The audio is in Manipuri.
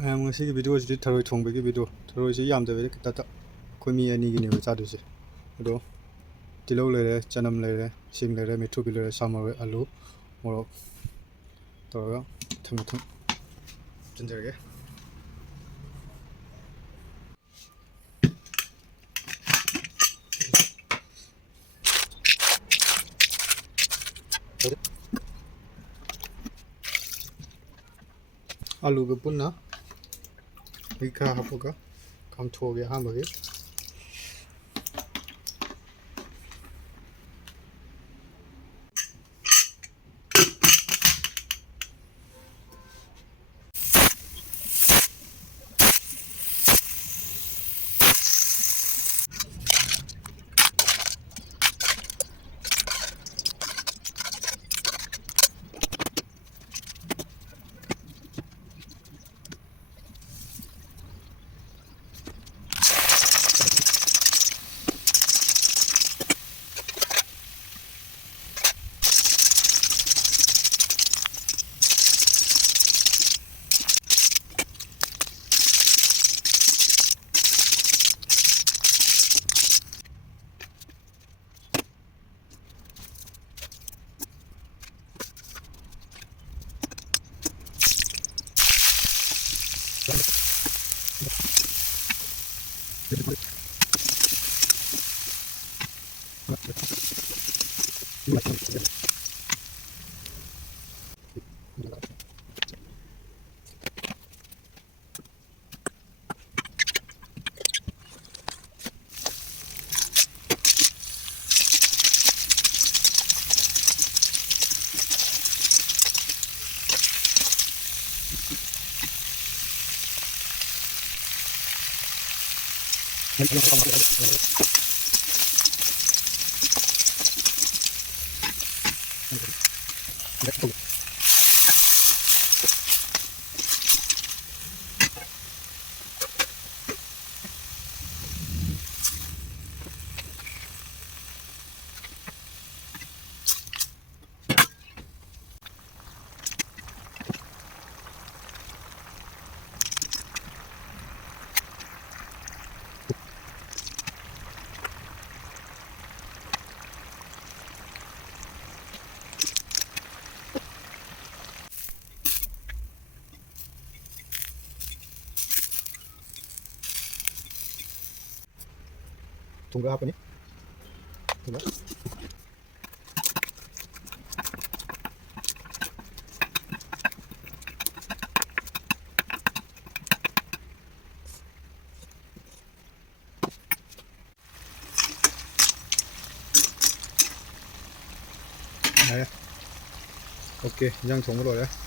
ꯉꯁꯤꯒꯤ ꯚꯤꯗꯤꯑꯣꯁꯤꯗꯤ ꯊꯔꯣꯏ ꯊꯣꯡꯕꯒꯤ ꯚꯤꯗꯤꯑꯣ ꯊꯔꯣꯏꯁꯤ ꯌꯥꯝꯗꯕꯤꯗ ꯈꯤꯇ ꯑꯩꯈꯣꯏ ꯃꯤ ꯑꯅꯤꯒꯤꯅꯦꯕ ꯆꯥꯗꯣꯏꯁꯦ ꯑꯗꯣ ꯇꯤꯜꯍꯧ ꯂꯩꯔꯦ ꯆꯅꯝ ꯂꯩꯔꯦ ꯁꯤꯡ ꯂꯩꯔꯦ ꯃꯤꯊ꯭ꯔꯨꯕꯤ ꯂꯩꯔꯦ ꯁꯥ ꯃꯔꯣꯏ ꯑꯂꯨ ꯃꯣꯔꯣꯛ ꯇꯧꯔꯒ ꯃꯊꯪ ꯆꯤꯟꯖꯔꯒꯦ ꯑꯂꯨꯒ ꯄꯨꯟꯅ ꯃꯍꯤ ꯈꯔ ꯍꯥꯞꯄꯒ ꯀꯥꯝꯊꯣꯛꯑꯒꯦ ꯑꯍꯥꯟꯕꯒꯤ tunggu apa nih? Tunggu. Nah ya. Oke, yang thùng rồi đấy.